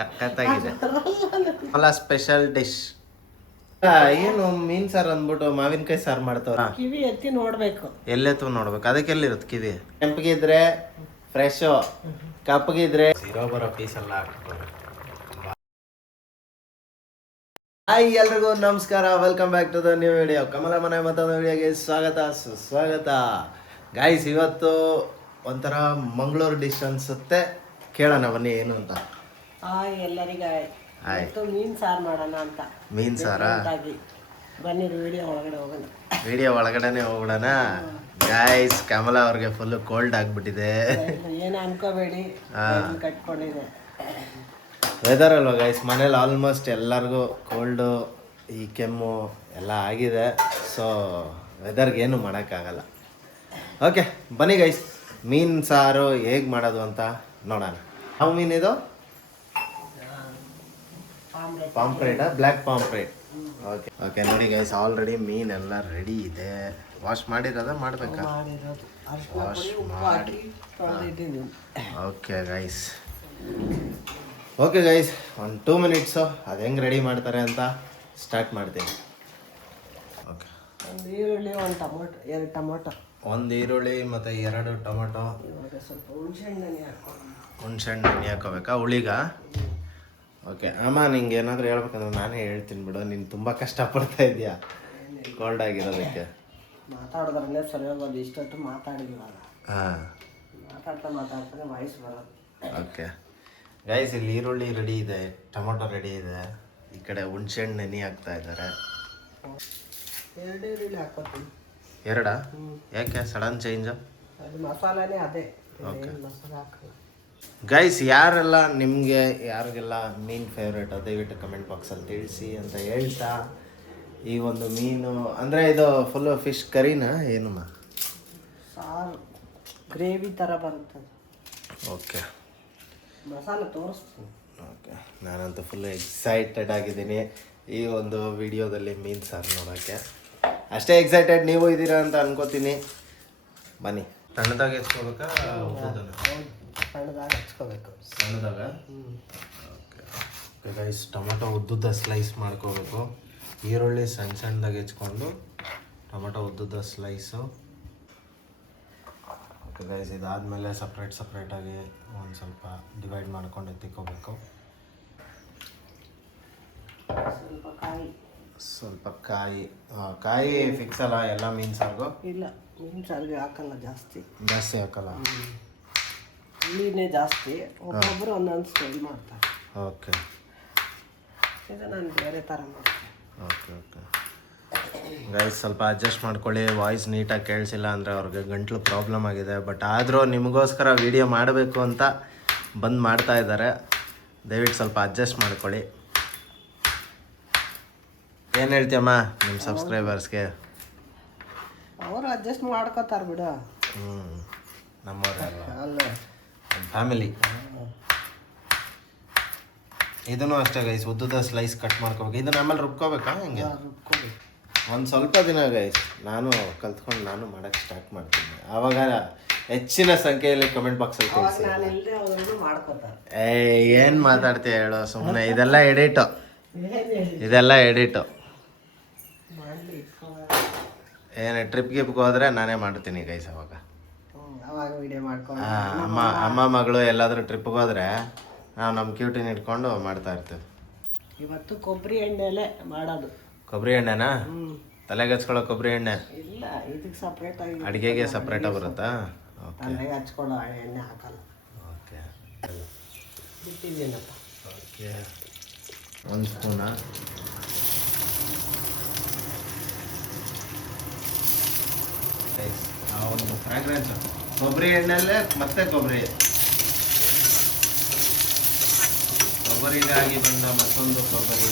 ಸಖತ್ತಾಗಿದೆ. ಅಲ್ಲ special dish ಏನು ಮೀನ್ ಸಾರು ಅಂದ್ಬಿಟ್ಟು ಮಾವಿನಕಾಯಿ ಸಾರು ಮಾಡ್ತಾವ್ರ. ಕಿವಿ ಎತ್ತಿ ನೋಡ್ಬೇಕು, ಎಲ್ಲೆತ್ತು ನೋಡ್ಬೇಕು. ಅದಕ್ಕೆ ಎಲ್ಲಿರುತ್ತೆ ಕಿವಿ? ಕೆಂಪಗಿದ್ರೆ ಫ್ರೆಶ್, ಕಪ್ಪಗಿದ್ರೆ ಇರೋ ಬರೋ ಪೀಸ್ ಎಲ್ಲ ಹಾಕ್ತಾರೆ. ಹಾಯ್ ಎಲ್ರಿಗೂ ನಮಸ್ಕಾರ, welcome back to the new video. Kamala ಮನೆ ಮತ್ತೊಂದು ವಿಡಿಯೋಗೆ ಸ್ವಾಗತ ಸುಸ್ವಾಗತ. ಗಾಯ್ಸ್, ಇವತ್ತು ಒಂಥರ ಮಂಗಳೂರು ಡಿಶ್ ಅನ್ಸುತ್ತೆ. ಕೇಳೋಣ ಬನ್ನಿ ಏನು ಅಂತ. ಎಲ್ಲರಿಗ ಮೀನ್ ಸಾರು ಮಾಡೋಣ ಅಂತ. ಮೀನ್ ಸಾರಾ? ಬನ್ನಿ ವಿಡಿಯೋ ಒಳಗಡೆ ಹೋಗೋಣ. ವಿಡಿಯೋ ಒಳಗಡೆನೆ ಹೋಗ್ಬಿಡೋಣ. ಗಾಯ್ಸ್, ಕಮಲ ಅವ್ರಿಗೆ ಫುಲ್ ಕೋಲ್ಡ್ ಆಗ್ಬಿಟ್ಟಿದೆ. ಏನು ಅನ್ಕೋಬೇಡಿ, ಕಟ್ಕೊಂಡಿದೆ. ವೆದರ್ ಅಲ್ವಾ ಗೈಸ್, ಮನೇಲಿ ಆಲ್ಮೋಸ್ಟ್ ಎಲ್ಲರಿಗೂ ಕೋಲ್ಡು, ಈ ಕೆಮ್ಮು ಎಲ್ಲ ಆಗಿದೆ. ಸೊ ವೆದರ್ಗೆ ಏನು ಮಾಡೋಕ್ಕಾಗಲ್ಲ. ಓಕೆ ಬನ್ನಿ ಗೈಸ್, ಮೀನು ಸಾರು ಹೇಗೆ ಮಾಡೋದು ಅಂತ ನೋಡೋಣ. ಯಾವ ಮೀನಿದು? ಪಾಂಪ್ರೇಟಾ? ಬ್ಲ್ಯಾಕ್ ಪಾಂಪ್ರೇಟ್. ಓಕೆ ಓಕೆ ನೋಡಿ ಗೈಸ್, ಆಲ್ರೆಡಿ ಮೀನೆಲ್ಲ ರೆಡಿ ಇದೆ. ವಾಶ್ ಮಾಡಿರೋದ ಮಾಡಬೇಕಾ? ವಾಶ್ ಮಾಡಿ. ಓಕೆ ಗೈಸ್, ಓಕೆ ಗೈಸ್, ಒಂದು 2 ಮಿನಿಟ್ಸು ಅದು ಹೆಂಗೆ ರೆಡಿ ಮಾಡ್ತಾರೆ ಅಂತ ಸ್ಟಾರ್ಟ್ ಮಾಡ್ತೀನಿ. ಓಕೆ, ಒಂದು ಈರುಳ್ಳಿ, ಒಂದು ಟೊಮೊಟೊ, 2 ಟೊಮೊಟೊ, ಒಂದು ಈರುಳ್ಳಿ ಮತ್ತು 2 ಟೊಮೊಟೊ. ಇವಾಗ ಸ್ವಲ್ಪ ಹುಣಸೆಹಣ್ಣು ಹಾಕೋಣ. ಹುಣಸೆಹಣ್ಣು ನೆನೆ ಹಾಕೋಬೇಕಾ ಹುಳಿಗ? ಓಕೆ ಅಮ್ಮ, ನಿಂಗೆ ಏನಾದರೂ ಹೇಳ್ಬೇಕಂದ್ರೆ ನಾನೇ ಹೇಳ್ತೀನಿ ಬಿಡು. ನೀನು ತುಂಬ ಕಷ್ಟಪಡ್ತಾ ಇದೆಯಾ ಕೋಲ್ಡ್ ಆಗಿರೋದಕ್ಕೆ. ಮಾತಾಡೋದ್ರಲ್ಲೇ ಸರಿಯಾಗೋದು. ಇಷ್ಟೊತ್ತು ಮಾತಾಡಿದ್ವಲ್ಲ, ಹಾಂ, ಮಾತಾಡ್ತಾನೆ ವಾಯ್ಸ್ ಬರೋದು. ಓಕೆ ಗೈಸ್, ಇಲ್ಲಿ ಈರುಳ್ಳಿ ರೆಡಿ ಇದೆ, ಟೊಮೊಟೊ ರೆಡಿ ಇದೆ, ಈ ಕಡೆ ಹುಣಸೆಹಣ್ಣು ನೆನೆ ಹಾಕ್ತಾ ಇದ್ದಾರೆ. 2 ಈರುಳ್ಳಿ ಹಾಕೋತೀನಿ. 2? ಯಾಕೆ ಸಡನ್ ಚೇಂಜ್? ಅದು ಮಸಾಲಾನೇ ಅದೇ. ಓಕೆ ಮಸಾಲ ಹಾಕಲ್ಲ. ಗೈಸ್, ಯಾರೆಲ್ಲ ನಿಮಗೆ ಯಾರಿಗೆಲ್ಲ ಮೀನು ಫೇವ್ರೇಟ್ ದಯವಿಟ್ಟು ಕಮೆಂಟ್ ಬಾಕ್ಸಲ್ಲಿ ತಿಳಿಸಿ ಅಂತ ಹೇಳ್ತಾ, ಈ ಒಂದು ಮೀನು ಅಂದರೆ ಇದು ಫುಲ್ಲು ಫಿಶ್ ಕರಿನಾ ಏನಮ್ಮ? ಸಾರು ಗ್ರೇವಿ ಥರ ಬರುತ್ತೆ. ಓಕೆ, ಮಸಾಲೆ ತೋರಿಸ್ತೀನಿ. ಓಕೆ, ನಾನಂತೂ ಫುಲ್ ಎಕ್ಸೈಟೆಡ್ ಆಗಿದ್ದೀನಿ ಈ ಒಂದು ವಿಡಿಯೋದಲ್ಲಿ ಮೀನು ಸಾರು ನೋಡೋಕ್ಕೆ. ಅಷ್ಟೇ ಎಕ್ಸೈಟೆಡ್ ನೀವು ಇದ್ದೀರಾ ಅಂತ ಅನ್ಕೋತೀನಿ. ಬನ್ನಿ. ಸಣ್ಣದಾಗಿ ಹೆಚ್ಕೋಬೇಕಾ? ಸಣ್ಣದಾಗಿ ಹಚ್ಕೋಬೇಕು. ಸಣ್ಣದಾಗ? ಓಕೆ ಓಕೆ ಗೈಸ್, ಟೊಮೊಟೊ ಉದ್ದುದ್ದ ಸ್ಲೈಸ್ ಮಾಡ್ಕೋಬೇಕು. ಈರುಳ್ಳಿ ಸಣ್ಣ ಸಣ್ಣದಾಗಿ ಹೆಚ್ಕೊಂಡು ಟೊಮೊಟೊ ಉದ್ದುದ್ದ ಸ್ಲೈಸು. ಓಕೆ ಗೈಸ್, ಇದಾದಮೇಲೆ ಸಪ್ರೇಟಾಗಿ ಒಂದು ಸ್ವಲ್ಪ ಡಿವೈಡ್ ಮಾಡ್ಕೊಂಡು ಎತ್ತಿಕೋಬೇಕು. ಸ್ವಲ್ಪ ಕಾಯಿ ಫಿಕ್ಸ್ ಅಲ್ಲ ಎಲ್ಲ ಮೀನು ಸಾರಿಗೂ? ಇಲ್ಲ, ಮೀನು ಸಾರಿಗೆ ಹಾಕಲ್ಲ, ಜಾಸ್ತಿ ಹಾಕಲ್ಲ. ಹುಳಿನೇ ಜಾಸ್ತಿ. ಒಬ್ಬೊಬ್ಬರು ಒಂದೊಂದು ಸ್ಟೈಲ್ ಮಾಡ್ತಾರೆ. ಓಕೆ, ಇದು ನಾನು ಬೇರೆ ಥರ ಮಾಡ್ತೀನಿ. ಓಕೆ ಓಕೆ ಗೈಸ್, ಸ್ವಲ್ಪ ಅಡ್ಜಸ್ಟ್ ಮಾಡ್ಕೊಳ್ಳಿ. ವಾಯ್ಸ್ ನೀಟಾಗಿ ಕೇಳಿಸಿಲ್ಲ ಅಂದರೆ ಅವ್ರಿಗೆ ಗಂಟ್ಲು ಪ್ರಾಬ್ಲಮ್ ಆಗಿದೆ. ಬಟ್ ಆದರೂ ನಿಮಗೋಸ್ಕರ ವಿಡಿಯೋ ಮಾಡಬೇಕು ಅಂತ ಬಂದು ಮಾಡ್ತಾ ಇದ್ದಾರೆ. ದಯವಿಟ್ಟು ಸ್ವಲ್ಪ ಅಡ್ಜಸ್ಟ್ ಮಾಡ್ಕೊಳ್ಳಿ. ಏನು ಹೇಳ್ತೀಯಮ್ಮ ನಿಮ್ಮ ಸಬ್ಸ್ಕ್ರೈಬರ್ಸ್ಗೆ? ಅವರು ಅಡ್ಜಸ್ಟ್ ಮಾಡ್ಕೋತಾರೆ ಬಿಡು. ನಮ್ಮವ್ರೆ ಅಲ್ಲ, ಫ್ಯಾಮಿಲಿ. ಇದನ್ನು ಅಷ್ಟೇ ಗೈಸ್, ಉದ್ದದ ಸ್ಲೈಸ್ ಕಟ್ ಮಾಡ್ಕೋಬೇಕು. ಇದನ್ನ ಆಮೇಲೆ ರುಬ್ಕೋಬೇಕಾ ಹೆಂಗೆ? ರುಬ್ಕೋಬೇಕು. ಒಂದು ಸ್ವಲ್ಪ ದಿನ ಗೈಸ್ ನಾನು ಕಲ್ತ್ಕೊಂಡು ನಾನು ಮಾಡೋಕ್ಕೆ ಸ್ಟಾರ್ಟ್ ಮಾಡ್ತೀನಿ. ಆವಾಗ ಹೆಚ್ಚಿನ ಸಂಖ್ಯೆಯಲ್ಲಿ ಕಮೆಂಟ್ ಬಾಕ್ಸಲ್ಲಿ ತಿಳಿಸಿ. ಏನು ಮಾತಾಡ್ತೀಯ ಹೇಳೋ ಸುಮ್ಮನೆ. ಇದೆಲ್ಲ ಎಡಿಟು. ಏನು ಟ್ರಿಪ್ ಗಿಪ್ಗೆ ಹೋದರೆ ನಾನೇ ಮಾಡ್ತೀನಿ ಗೈಸ್. ಅವಾಗ ಅಮ್ಮ ಮಗಳು ಎಲ್ಲಾದರೂ ಟ್ರಿಪ್ಗೆ ಹೋದರೆ ನಾವು ನಮ್ಮ ಕ್ಯೂಟಿನ ಇಟ್ಕೊಂಡು ಮಾಡ್ತಾ ಇರ್ತೀವಿ. ಇವತ್ತು ಕೊಬ್ಬರಿ ಎಣ್ಣೆಲೆ ಮಾಡೋದು. ಕೊಬ್ಬರಿ ಎಣ್ಣೆನಾ? ತಲೆಗೆ ಹಚ್ಕೊಳ್ಳೋ ಕೊಬ್ಬರಿ ಎಣ್ಣೆ? ಇಲ್ಲ, ಇದಕ್ಕೆ ಸಪ್ರೇಟಾಗಿ ಅಡುಗೆಗೆ ಸಪ್ರೇಟಾಗಿ ಬರುತ್ತಾ? ಓಕೆ, ತಲೆಗೆ ಹಚ್ಕೊಳ್ಳೋ ಎಣ್ಣೆ ಹಾಕಲ್ಲ. ಓಕೆ ಬಿಟ್ಟಿದ್ದೀನಪ್ಪ. ಓಕೆ, 1 ಸ್ಪೂನಾ? ಒಂದು ಫ್ರಾಗ್ರೆನ್ಸ್ ಕೊಬ್ಬರಿ ಎಣ್ಣೆಲ್ಲೇ ಮತ್ತೆ ಕೊಬ್ಬರಿಗಾಗಿ ಬಂದ ಮತ್ತೊಂದು ಕೊಬ್ಬರಿ.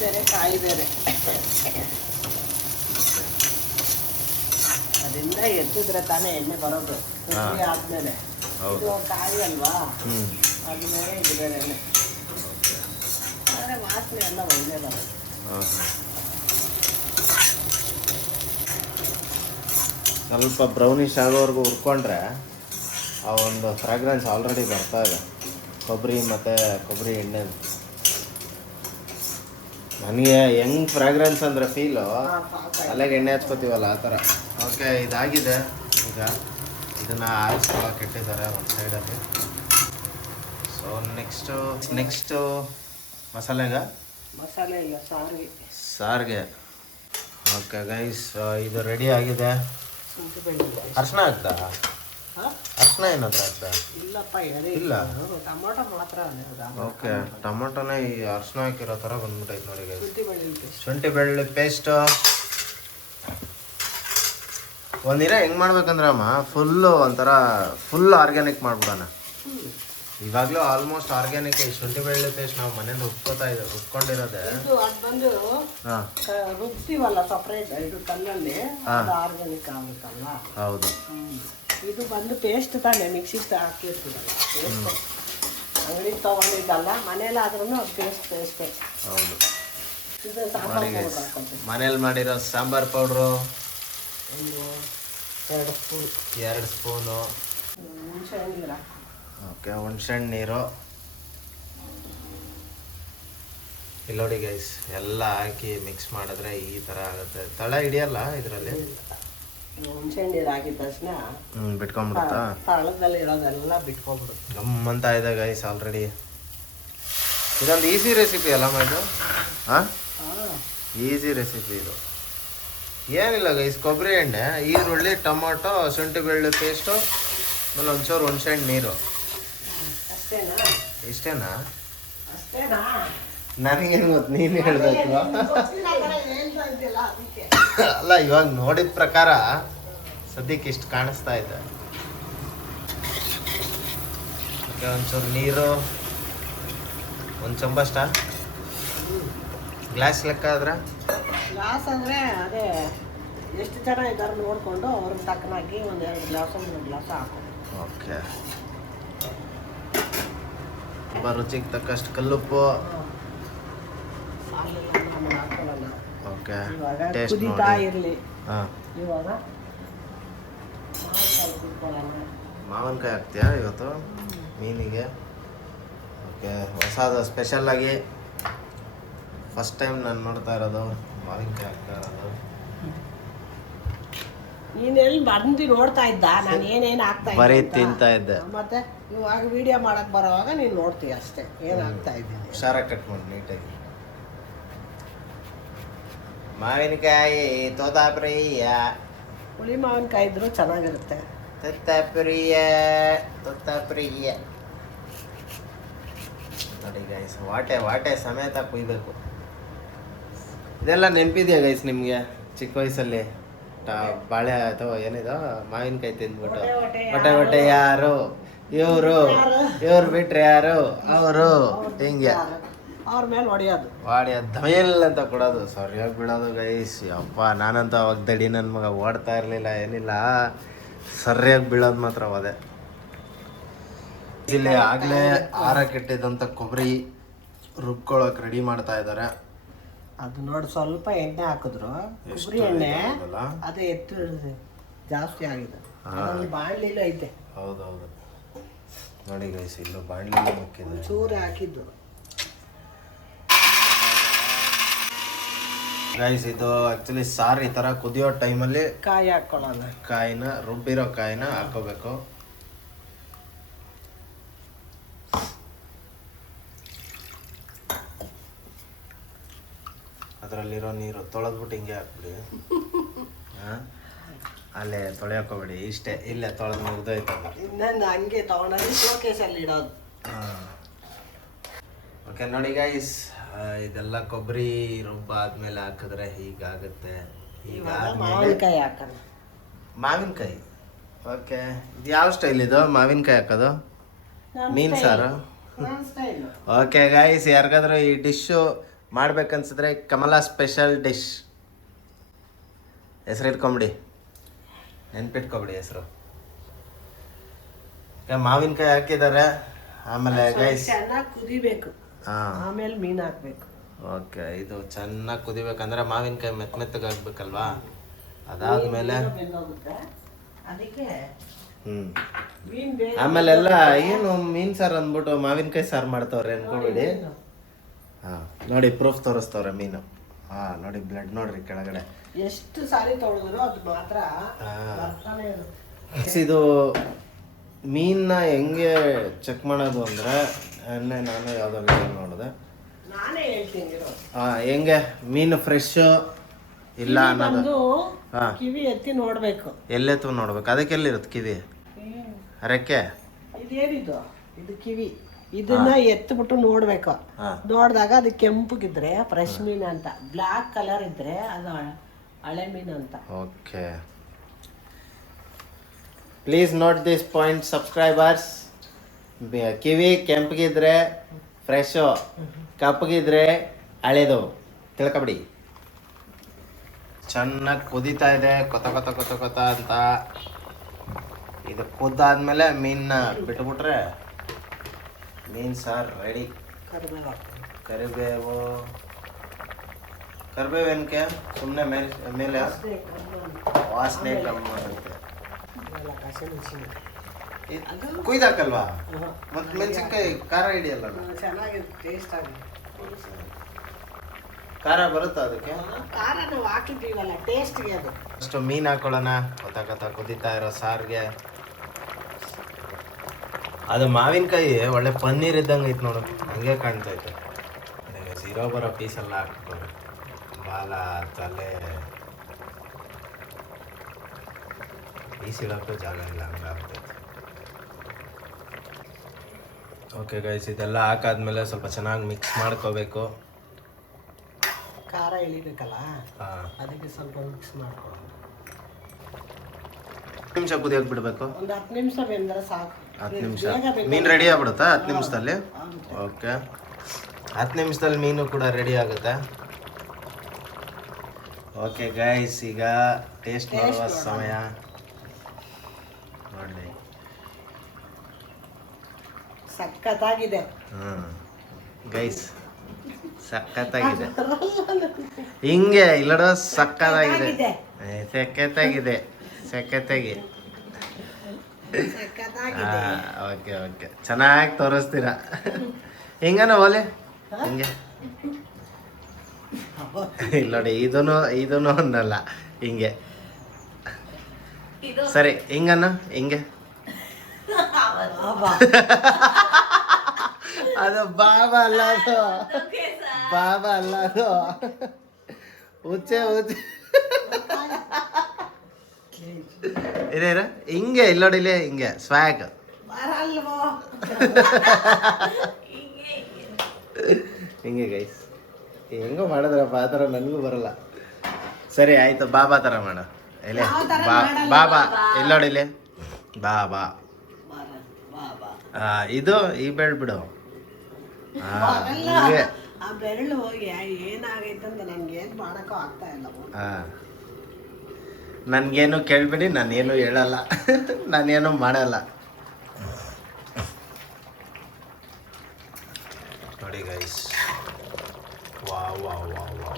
ಬೇರೆ ಕಾಯಿ ಬೇರೆ. ಅದರಿಂದ ಎತ್ತಿದ್ರೆ ತಾನೇ ಎಣ್ಣೆ ಬರೋದು. ಕೊಬ್ಬರಿ ಆದ್ಮೇಲೆ ಇದು ಕಾಯಿ ಅಲ್ವಾ, ಅದು ಬೇರೆ ಇದು ಬೇರೆ ಎಣ್ಣೆ. ಆದರೆ ವಾಸನೆ ಎಲ್ಲ ಒಳ್ಳೆ ಬರೋದು. ಸ್ವಲ್ಪ ಬ್ರೌನಿಷ್ ಆಗೋವರೆಗೂ ಹುರ್ಕೊಂಡ್ರೆ ಆ ಒಂದು ಫ್ರಾಗ್ರೆನ್ಸ್ ಆಲ್ರೆಡಿ ಬರ್ತಾ ಇದೆ. ಕೊಬ್ಬರಿ ಮತ್ತು ಕೊಬ್ಬರಿ ಎಣ್ಣೆ. ನನಗೆ ಹೆಂಗೆ ಫ್ರಾಗ್ರೆನ್ಸ್ ಅಂದರೆ ಫೀಲು ಅಲ್ಲಿಗೆ ಎಣ್ಣೆ ಹಚ್ಕೋತೀವಲ್ಲ ಆ ಥರ. ಓಕೆ, ಇದಾಗಿದೆ. ಈಗ ಇದನ್ನು ಆರಿಸ್ಕೊಳಕ್ಕೆ ಇಟ್ಟಿದ್ದಾರೆ ಒಂದು ಸೈಡಲ್ಲಿ. ಸೊ ನೆಕ್ಸ್ಟು ಮಸಾಲೆ ಇಲ್ಲ ಸಾರಿಗೆ. ಓಕೆ ಗೈಸ್, ಇದು ರೆಡಿ ಆಗಿದೆ. ಅರ್ಶಿನ ಹಾಕ್ತಾ? ಅರ್ಶಿನ ಏನಾದ್ರು ಹಾಕ್ತಾ? ಇಲ್ಲಪ್ಪ, ಇಲ್ಲ, ಟೊಮೊಟೊ ಮಾತ್ರ. ಓಕೆ, ಟೊಮೊಟೊನೇ ಈ ಅರ್ಶಿನ ಹಾಕಿರೋ ಥರ ಬಂದ್ಬಿಟ್ಟೈತೆ ನೋಡಿ ಗೈಸ್. ಶುಂಠಿ ಶುಂಠಿ ಬೆಳ್ಳುಳ್ಳಿ ಪೇಸ್ಟು ಒಂದಿನ ಹೆಂಗೆ ಮಾಡ್ಬೇಕಂದ್ರೆ ಫುಲ್ಲು ಒಂಥರ ಫುಲ್ ಆರ್ಗ್ಯಾನಿಕ್ ಮಾಡ್ಬಿಡೋಣ. ಇವಾಗಲೂ ಆಲ್ಮೋಸ್ಟ್ ಆರ್ಗ್ಯಾನಿಕ್. ಶುಂಠಿ ಬೆಳ್ಳುಳ್ಳಿ ಪೇಸ್ಟ್ ನಾವು ಮನೇಲಿ ರುಬ್ಕೊಂಡಿರೋದೆ. ಅದು ಬಂದು ರುಬ್ತೀವಲ್ಲ ಸಪ್ರೇಟ್, ಇದು ಕಲ್ಲಲ್ಲಿ ಆರ್ಗ್ಯಾನಿಕ್ ಆಗುತ್ತಲ್ಲ. ಹೌದು. ಇದು ಬಂದು ಪೇಸ್ಟ್ ತಾನೆ ಮಿಕ್ಸಿಗೆ ಹಾಕಿರ್ತೀವಲ್ಲ, ಪೇಸ್ಟ್ ಅಂಗಡಿಗೆ ತೊಗೊಂಡಿದ್ದಲ್ಲ, ಮನೇಲಾದ್ರೂ ಅದು ಪೇಸ್ಟೇ. ಹೌದು. ಇದು ಸಾಂಬಾರು ಪೌಡ್ರ್ ಹಾಕ್ಕೊಳ್ತೀವಿ. ಮನೇಲಿ ಮಾಡಿರೋ ಸಾಂಬಾರು ಪೌಡ್ರು ಒಂದು 2 ಸ್ಪೂನು. ಹುಣಸೆ ಹಣ್ಣು. ಓಕೆ, ಹುಣಸೆಹಣ್ಣು ನೀರು. ಇಲ್ಲಿ ನೋಡಿ ಗೈಸ್, ಎಲ್ಲ ಹಾಕಿ ಮಿಕ್ಸ್ ಮಾಡಿದ್ರೆ ಈ ಥರ ಆಗುತ್ತೆ. ತಳ ಹಿಡಿಯಲ್ಲ ಇದರಲ್ಲಿ. ಹುಣಸೆ ನೀರು ಹಾಕಿದ ತಕ್ಷಣ ಬಿಟ್ಕೊಂಡ್ಬಿಡುತ್ತಾ? ತಳದಲ್ಲಿ ಇರೋದೆಲ್ಲ ಬಿಟ್ಕೊಂಡ್ಬಿಡುತ್ತೆ. ಗಮ್ಮಂತ ಇದೆ ಗೈಸ್ ಆಲ್ರೆಡಿ. ಇದೊಂದು ಈಸಿ ರೆಸಿಪಿ ಅಲ್ಲಮ್ಮ ಇದು? ಹಾಂ, ಈಸಿ ರೆಸಿಪಿ ಇದು. ಏನಿಲ್ಲ ಗೈಸ್, ಕೊಬ್ಬರಿ ಎಣ್ಣೆ, ಈರುಳ್ಳಿ, ಟೊಮೊಟೊ, ಶುಂಠಿ ಬೆಳ್ಳುಳ್ಳಿ ಪೇಸ್ಟು, ಆಮೇಲೆ ಒಂಚೂರು ಹುಣಸೆಹಣ್ಣು ನೀರು. ಇಷ್ಟೇನಾ? ನನಗೇನು ಗೊತ್ತು, ನೀನು ಹೇಳ್ಬೇಕು. ಅಲ್ಲ, ಇವಾಗ ನೋಡಿದ ಪ್ರಕಾರ ಸದ್ಯಕ್ಕೆ ಇಷ್ಟು ಕಾಣಿಸ್ತಾ ಇದೆ. ಓಕೆ, ಒಂಚೂರು ನೀರು, ಒಂದು ಚಮಚ. ಗ್ಲಾಸ್ ಲೆಕ್ಕ ಆದ್ರೆ? ಗ್ಲಾಸ್ ಅಂದರೆ ಅದೇ ಎಷ್ಟು ಜನ ಇದ್ದಾರೆ ನೋಡಿಕೊಂಡು ಅವ್ರಿಗೆ ತಕ್ಕನಾಗಿ 1-2 ಗ್ಲಾಸ್ 3 ಗ್ಲಾಸ್ ಹಾಕೋ. ಓಕೆ, ತುಂಬ ರುಚಿಗೆ ತಕ್ಕಷ್ಟು ಕಲ್ಲುಪ್ಪು. ಓಕೆ, ಟೇಸ್ಟ್ ಕುದೀತಾ ನೋಡಿ. ಇರಲಿ. ಹಾಂ, ಇವಾಗ ಮಾವಿನಕಾಯಿ ಹಾಕ್ತೀಯಾ ಇವತ್ತು ಮೀನಿಗೆ? ಓಕೆ, ಹೊಸದು ಸ್ಪೆಷಲ್ಲಾಗಿ ಫಸ್ಟ್ ಟೈಮ್ ನಾನು ಮಾಡ್ತಾ ಇರೋದು ಮಾವಿನಕಾಯಿ ಹಾಕ್ತಾ ಇರೋದು. ನೀನೆಲ್ಲಿ ಬಂದು ನೋಡ್ತಾ ಇದ್ದ ನಾನು ಏನೇನು ಆಗ್ತಾ ಇದ್ದೆ? ಬರೀ ತಿಂತಾ ಇದ್ದೆ. ಮತ್ತೆ ಇವಾಗ ವಿಡಿಯೋ ಮಾಡಕ್ ಬರೋವಾಗ ನೀನು ನೋಡ್ತೀಯ ಅಷ್ಟೇ ಏನು ಆಗ್ತಾ ಇದ್ದೀನಿ. ಹುಷಾರಾಗಿ ಕಟ್ ಮಾಡಿ ನೀಟಾಗಿ. ಮಾವಿನಕಾಯಿ ತೋತಾಪ್ರಿಯ, ಹುಳಿ ಮಾವಿನಕಾಯಿ ಇದ್ರೂ ಚೆನ್ನಾಗಿರುತ್ತೆ. ತತ್ತಾಪ್ರಿಯ ನೋಡಿ ಗೈಸ್, ವಾಟೆ ಸಮೇತ ಕುಯ್ಬೇಕು. ಇದೆಲ್ಲ ನೆನಪಿದೆಯಾ ಗೈಸ್ ನಿಮಗೆ ಚಿಕ್ಕ ವಯಸ್ಸಲ್ಲಿ? ಬಾಳೆ ಅಥವಾ ಏನಿದ ಮಾವಿನಕಾಯಿ ತಿಂದ್ಬಿಟ್ಟು ಹೊಟ್ಟೆ ಯಾರು ಇವ್ರು ಬಿಟ್ರೆ ಯಾರು ಅವರು ಹಿಂಗೆ ಅವ್ರ ಮೇಲೆ ಹೊಡೆಯೋದು, ಧಮೇಲ್ ಅಂತ ಕೊಡೋದು, ಸರಿಯಾಗಿ ಬಿಡೋದು ಗೈಸ್. ಯಪ್ಪ, ನಾನಂತೂ ಅವಾಗ ದಡಿ ನನ್ನ ಮಗ ಓಡ್ತಾ ಇರಲಿಲ್ಲ, ಏನಿಲ್ಲ, ಸರಿಯಾಗಿ ಬೀಳೋದು ಮಾತ್ರ ಅದೇ. ಇಲ್ಲಿ ಆಗಲೇ ಆರಕ್ಕಿಟ್ಟಿದ್ದಂಥ ಕೊಬ್ಬರಿ ರುಬ್ಕೊಳ್ಳೋಕೆ ರೆಡಿ ಮಾಡ್ತಾ ಇದ್ದಾರೆ. ಅದು ನೋಡಿ ಸ್ವಲ್ಪ ಎಣ್ಣೆ ಹಾಕಿದ್ರು, ಕೊಬ್ಬರಿ ಎಣ್ಣೆ ಅದು ಜಾಸ್ತಿ ಆಗಿದೆ. ಬಾಣಲಿಲ್ಲ ಐತೆ. ಹೌದೌದು ನೋಡಿ ಗೈಸ್, ಇಲ್ಲೂ ಬಾಣಲಿ ಮುಕ್ಕಿದೆ, ಚೂರು ಹಾಕಿದ್ದು ಗೈಸ್. ಇದು ಆ್ಯಕ್ಚುಲಿ ಸಾರು ಈ ಥರ ಕುದಿಯೋ ಟೈಮಲ್ಲಿ ಕಾಯಿ ಹಾಕ್ಕೊಳ್ಳೋಣ. ರುಬ್ಬಿರೋ ಕಾಯಿನ ಹಾಕೋಬೇಕು. ಅದರಲ್ಲಿರೋ ನೀರು ತೊಳೆದ್ಬಿಟ್ಟು ಹಿಂಗೆ ಹಾಕ್ಬಿಡಿ. ಹಾಂ, ಅಲ್ಲೇ ತೊಳೆಯೋಕೋಬೇಡಿ, ಇಷ್ಟೇ, ಇಲ್ಲೇ ತೊಳೆದು ಮುಗ್ದೋಯ್ತದ. ಇನ್ನೊಂದು ಹಂಗೆ ತೊಗೊಂಡೋಗಿ ಶೋಕೇಸಲ್ಲಿ ಇಡೋದು. ಹಾಂ, ಓಕೆ ನೋಡಿ ಗೈಸ್, ಇದೆಲ್ಲ ಕೊಬ್ಬರಿ ರುಬ್ಬಾದ್ಮೇಲೆ ಹಾಕಿದ್ರೆ ಹೀಗಾಗುತ್ತೆ. ಮಾವಿನಕಾಯಿ ಹಾಕೋಣ. ಮಾವಿನಕಾಯಿ, ಓಕೆ. ಇದು ಯಾವ ಸ್ಟೈಲ್ ಇದು ಮಾವಿನಕಾಯಿ ಹಾಕೋದು? ಮೀನು ಸಾರು. ಓಕೆ ಗೈಸ್, ಯಾರಿಗಾದ್ರೂ ಈ ಡಿಶ್ಶು ಮಾಡ್ಬೇಕನ್ಸಿದ್ರೆ ಕಮಲಾ ಸ್ಪೆಷಲ್ ಡಿಶ್ ಹೆಸರು ಇಟ್ಕೊಂಬಿಡಿ, ನೆನ್ಪಿಟ್ಕೊಬಿಡಿ ಹೆಸರು. ಮಾವಿನಕಾಯಿ ಹಾಕಿದ್ದಾರೆ. ಆಮೇಲೆ ಗೈಸ್ ಚೆನ್ನಾಗಿ ಕುದಿಬೇಕು, ಹಾಂ, ಆಮೇಲೆ ಮೀನು ಹಾಕ್ಬೇಕು. ಓಕೆ, ಇದು ಚೆನ್ನಾಗಿ ಕುದಿಬೇಕಂದ್ರೆ ಮಾವಿನಕಾಯಿ ಮೆತ್ತಗಾಗ್ಬೇಕಲ್ವಾ? ಅದಾದ್ಮೇಲೆ ಅದಕ್ಕೆ ಮೀನ್ ಬೇರೆ ಆಮೇಲೆಲ್ಲ ಏನು ಮೀನ್ ಸಾರು ಅಂದ್ಬಿಟ್ಟು ಮಾವಿನಕಾಯಿ ಸಾರು ಮಾಡ್ತವ್ರೆ ಅನ್ಕೋಬೇಡಿ. ಹಾ ನೋಡಿ ಪ್ರೂಫ್ ತೋರಿಸ್ತವ್ರೆ ಮೀನು. ಹಾ ನೋಡಿ ಬ್ಲಡ್ ನೋಡ್ರಿ ಕೆಳಗಡೆ. ಎಷ್ಟು ಸಾರಿ ತೊಳೆದ್ರು ಅದು ಮಾತ್ರ ಬರ್ತಾನೆ ಇರುತ್ತೆ. ಇದು ಮೀನ್ನ ಹೆಂಗೆ ಚೆಕ್ ಮಾಡೋದು ಅಂದ್ರೆ ನಾನು ಯಾವ್ದೋ ವಿಡಿಯೋ ನೋಡಿದೆ. ನಾನೇ ಹೇಳ್ತೀನಿ ಇರು. ಹೆಂಗೆ ಮೀನು ಫ್ರೆಶ್ ಇಲ್ಲ ಅನ್ನೋದು. ಬಂದು ಹಾ ಕಿವಿ ಎತ್ತಿ ನೋಡ್ಬೇಕು. ಎಲ್ಲೆತ್ತು ನೋಡ್ಬೇಕು. ಅದಕ್ಕೆಲ್ಲಿರುತ್ತೆ ಕಿವಿ? ರೆಕ್ಕೆ. ಇದೇನಿದು? ಇದು ಕಿವಿ. ಇದನ್ನ ಎತ್ಬಿಟ್ಟು ನೋಡ್ಬೇಕು. ನೋಡಿದಾಗ ಅದು ಕೆಂಪಗಿದ್ರೆ ಫ್ರೆಶ್ ಮೀನ್ ಅಂತ, ಬ್ಲ್ಯಾಕ್ ಕಲರ್ ಇದ್ರೆ ಅದು ಹಳೆ ಮೀನ್ ಅಂತ. Okay, please note this point subscribers. ಕಿವಿ ಕೆಂಪಗಿದ್ರೆ ಫ್ರೆಶು, ಕಪ್ಪಗಿದ್ರೆ ಹಳೇದು, ತಿಳ್ಕೊಬಿಡಿ. ಚೆನ್ನಾಗಿ ಕುದೀತಾ ಇದೆ, ಕೊತ ಕೊತ ಕೊತ ಕೊತ ಅಂತ. ಇದು ಕುದ್ದಾದ್ಮೇಲೆ ಮೀನ್ನ ಬಿಟ್ಬಿಟ್ರೆ ಮೀನ್ ಸಾರು ರೆಡಿ. ಕರಿಬೇವು ಏನಕ್ಕೆ? ಸುಮ್ಮನೆ ಮೇಲೆ ವಾಸನೆ ಕಮ್ಮಿ ಮಾಡುತ್ತೆ. ಕುಯ್ದಾಕಲ್ವಾ? ಮತ್ತೆ ಮೆಣಸಿನ್ಕಾಯಿ ಖಾರ ಹಿಡಿಯಲ್ಲ? ಚೆನ್ನಾಗಿರುತ್ತೆ, ಟೇಸ್ಟ್ ಆಗುತ್ತೆ. ಖಾರ ಬರುತ್ತಾ ಅದಕ್ಕೆ? ಖಾರ ನಾವು ಹಾಕಿದ್ದೀವಲ್ಲ ಟೇಸ್ಟ್ಗೆ ಅದು. ಅಷ್ಟು ಮೀನು ಹಾಕೊಳ್ಳೋಣ. ಕೊತ ಕೊತ ಕುದೀತಾ ಇರೋ ಸಾರಿಗೆ. ಅದು ಮಾವಿನಕಾಯಿ ಒಳ್ಳೆ ಪನ್ನೀರ್ ಇದ್ದಂಗೆ ಐತೆ ನೋಡು, ಹಂಗೆ ಕಾಣ್ತೈತೆ. ಜೀರೋ ಬರೋ ಪೀಸೆಲ್ಲ ಹಾಕ್ಕೊಂಡು ಬಾಲ ತಲೆ ಪೀಸ್ ಇಡೋಕ್ಕೂ ಜಾಗ ಇಲ್ಲ, ಹಂಗಾಗ್ತೈತೆ. ಓಕೆ ಗೈಸ್, ಇದೆಲ್ಲ ಹಾಕಾದ್ಮೇಲೆ ಸ್ವಲ್ಪ ಚೆನ್ನಾಗಿ ಮಿಕ್ಸ್ ಮಾಡ್ಕೋಬೇಕು. ಖಾರ ಇಳಿಬೇಕಲ್ಲ, ಅದಕ್ಕೆ ಸ್ವಲ್ಪ ಮಿಕ್ಸ್ ಮಾಡ್ಕೊಳ್ಳೋಣ. ನಿಮಿಷ ಕುದಿಯೋಕೆ ಬಿಡಬೇಕು. ಒಂದು 10 ನಿಮಿಷ ಬೆಂದರೆ ಸಾಕು. 10 ನಿಮಿಷ ಮೀನು ರೆಡಿ ಆಗ್ಬಿಡುತ್ತಾ 10 ನಿಮಿಷದಲ್ಲಿ? ಓಕೆ, 10 ನಿಮಿಷದಲ್ಲಿ ಮೀನು ಕೂಡ ರೆಡಿ ಆಗುತ್ತೆ. ಓಕೆ ಗೈಸ್, ಈಗ ಟೇಸ್ಟ್ ಮಾಡುವ ಸಮಯ. ನೋಡಿ, ಸಖತ್ತಾಗಿದೆ. ಗೈಸ್ ಸಖತ್ತಾಗಿದೆ. ಹಿಂಗೆ ಇಲ್ಲಡ ಸಖತ್ತಾಗಿದೆ. ಸಖತ್ತಾಗಿದೆ, ಸಖತ್ತಾಗಿ. ಓಕೆ ಓಕೆ, ಚೆನ್ನಾಗಿ ತೋರಿಸ್ತೀರಾ. ಹಿಂಗನ ಓಲೆ ಹಿಂಗೆ ಇಲ್ಲ ನೋಡಿ, ಇದೂ ಅನ್ನಲ್ಲ, ಹಿಂಗೆ. ಸರಿ, ಹಿಂಗನ್ನ ಹಿಂಗೆ. ಅದು ಬಾಬಾ ಅಲ್ಲ, ಅದು ಬಾಬಾ ಅಲ್ಲ, ಅದು ಹುಚ್ಚೆ ಹುಚ್ಚೆ. ಇರ ಹಿಂಗೆ ಇಲ್ಲೋಡಿಲೆ, ಹಿಂಗೆ ಸ್ವ್ಯಾಗ್. ಹಿಂಗೆ ಗೈಸ್, ಹೆಂಗೋ ಮಾಡಿದ್ರಪ್ಪ, ಆ ಥರ ನನಗೂ ಬರಲ್ಲ. ಸರಿ ಆಯ್ತು, ಬಾಬಾ ಥರ ಮಾಡು. ಇಲ್ಲ ಬಾಬಾ ಇಲ್ಲೋಡಿಲೆ, ಬಾಬಾ. ಇದು ಈ ಬೆಳ್ಬಿಡು. ಹಿಂಗೆ ಆ ಬೆರಳು ಏನಾಗೈತಂತ ನನ್ಗೇನು ಮಾಡಕ್ಕೂ ಆಗ್ತಾ ಇಲ್ಲ. ನನ್ಗೇನು ಕೇಳ್ಬೇಡಿ, ನಾನೇನು ಹೇಳಲ್ಲ, ನಾನೇನು ಮಾಡಲ್ಲ. ನೋಡಿ ಗೈಸ್, ವಾ ವಾ ವಾ ವಾ,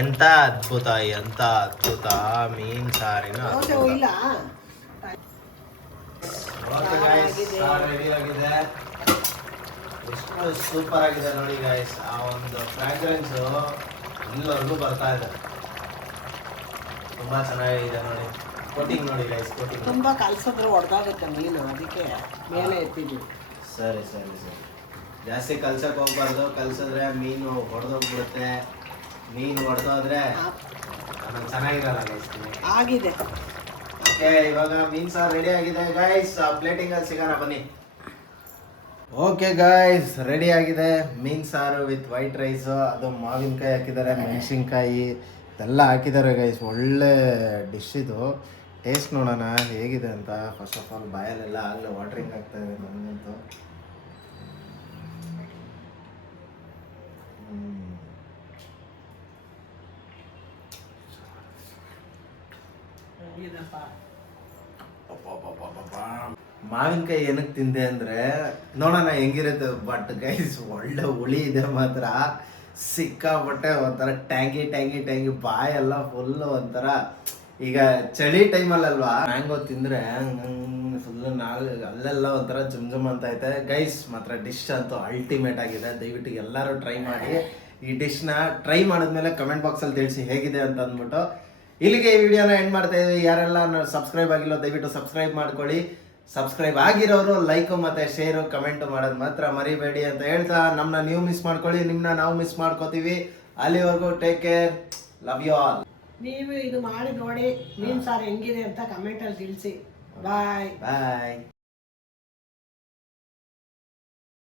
ಎಂತ ಅದ್ಭುತ, ಎಂತ ಅದ್ಭುತ ಮೀನ್ ಸಾರಿನ ಅದ್ಭುತ. ಇಲ್ಲ ರೆಡಿ ಆಗಿದೆ. ಎಷ್ಟು ಸೂಪರ್ ಆಗಿದೆ ನೋಡಿ ಗೈಸ್. ಆ ಒಂದು ಫ್ರಾಗ್ರೆನ್ಸ್ ಎಲ್ಲರಿಗೂ ಬರ್ತಾ ಇದೆ, ತುಂಬಾ ಚೆನ್ನಾಗಿದೆ ನೋಡಿ. ಕೋಟಿಂಗ್ ನೋಡಿ ಗೈಸ್, ಕೋಟಿಂಗ್ ತುಂಬಾ ಕಲ್ಸಿದ್ರೆ ಹೊಡೆದಾಗುತ್ತೆ ಮೀನು, ಅದಕ್ಕೆ ಮೇಲೆ ಎತ್ತಿದ್ವಿ. ಸರಿ ಸರಿ ಸರಿ, ಜಾಸ್ತಿ ಕಲ್ಸಕ್ಕೆ ಹೋಗ್ಬಾರ್ದು. ಕಲ್ಸಿದ್ರೆ ಮೀನು ಹೊಡೆದೋಗ್ಬಿಡುತ್ತೆ. ಮೀನು ಹೊಡೆದೋದ್ರೆ ಆಮೇಲೆ ಚೆನ್ನಾಗಿರಲ್ಲ ಗೈಸ್. ಆಗಿದೆ. ಓಕೆ, ಇವಾಗ ಮೀನ್ ಸಾರು ರೆಡಿ ಆಗಿದೆ ಗೈಸ್. ಪ್ಲೇಟಿಂಗಲ್ಲಿ ಸಿಗೋಣ ಬನ್ನಿ. ಓಕೆ ಗೈಸ್, ರೆಡಿ ಆಗಿದೆ ಮೀನ್ ಸಾರು ವಿತ್ ವೈಟ್ ರೈಸ್. ಅದು ಮಾವಿನಕಾಯಿ ಹಾಕಿದ್ದಾರೆ, ಮೆಣಸಿನ್ಕಾಯಿ ಇದೆಲ್ಲ ಹಾಕಿದ್ದಾರೆ ಗೈಸ್. ಒಳ್ಳೆ ಡಿಶ್ ಇದು. ಟೇಸ್ಟ್ ನೋಡೋಣ ಹೇಗಿದೆ ಅಂತ. ಫಸ್ಟ್ ಆಫ್ ಆಲ್ ಬಾಯಲ್ಲೆಲ್ಲ ಆಗಲೇ ವಾಟ್ರಿಂಗ್ ಆಗ್ತಾ ಇದೆ ನನಗಂತೂ. ಮಾವಿನಕಾಯಿ ಏನಕ್ಕೆ ತಿಂದೆ ಅಂದರೆ ನೋಡೋಣ ಹೆಂಗಿರುತ್ತೆ. ಬಟ್ ಗೈಸ್ ಒಳ್ಳೆ ಹುಳಿ ಇದೆ ಮಾತ್ರ, ಸಿಕ್ಕಾಪಟ್ಟೆ. ಒಂಥರ ಟ್ಯಾಂಗಿ ಟ್ಯಾಂಗಿ ಟ್ಯಾಂಗಿ, ಬಾಯೆಲ್ಲ ಫುಲ್ಲು ಒಂಥರ ಈಗ ಚಳಿ ಟೈಮಲ್ಲಲ್ವಾ ಮ್ಯಾಂಗೋ ತಿಂದ್ರೆ ಫುಲ್ ಅಲ್ಲೆಲ್ಲ ಒಂಥರ ಜುಮ್ ಅಂತ ಐತೆ ಗೈಸ್. ಮಾತ್ರ ಡಿಶ್ ಅಂತೂ ಅಲ್ಟಿಮೇಟ್ ಆಗಿದೆ. ದಯವಿಟ್ಟು ಎಲ್ಲರೂ ಟ್ರೈ ಮಾಡಿ. ಈ ಡಿಶ್ನ ಟ್ರೈ ಮಾಡಿದ್ಮೇಲೆ ಕಮೆಂಟ್ ಬಾಕ್ಸಲ್ಲಿ ತಿಳಿಸಿ ಹೇಗಿದೆ ಅಂತ ಅಂದ್ಬಿಟ್ಟು ಇಲ್ಲಿಗೆ ಈ ವಿಡಿಯೋನ ಎಂಡ್ ಮಾಡ್ತಾ ಇದೀವಿ. ಯಾರೆಲ್ಲ ಸಬ್ಸ್ಕ್ರೈಬ್ ಆಗಿಲ್ಲ ದಯವಿಟ್ಟು ಸಬ್ಸ್ಕ್ರೈಬ್ ಮಾಡ್ಕೊಳ್ಳಿ. ಸಬ್ಸ್ಕ್ರೈಬ್ ಆಗಿರೋರು ಲೈಕ್ ಮತ್ತೆ ಶೇರು ಕಮೆಂಟ್ ಮಾಡೋದು ಮಾತ್ರ ಮರಿಬೇಡಿ ಅಂತ ಹೇಳ್ತಾ ನಮ್ಮನ್ನ ನೀವು ಮಿಸ್ ಮಾಡ್ಕೊಳ್ಳಿ, ನಿಮ್ಮನ್ನ ನಾವು ಮಿಸ್ ಮಾಡ್ಕೋತೀವಿ. ಅಲ್ಲಿವರೆಗೂ take care, love you all. ನೀವು ಇದು ಮಾಡಿ ನೋಡಿ ಮೀನು ಸಾರು ಹೆಂಗಿದೆ ಅಂತ ಕಮೆಂಟಲ್ಲಿ ತಿಳಿಸಿ. ಬಾಯ್ ಬಾಯ್.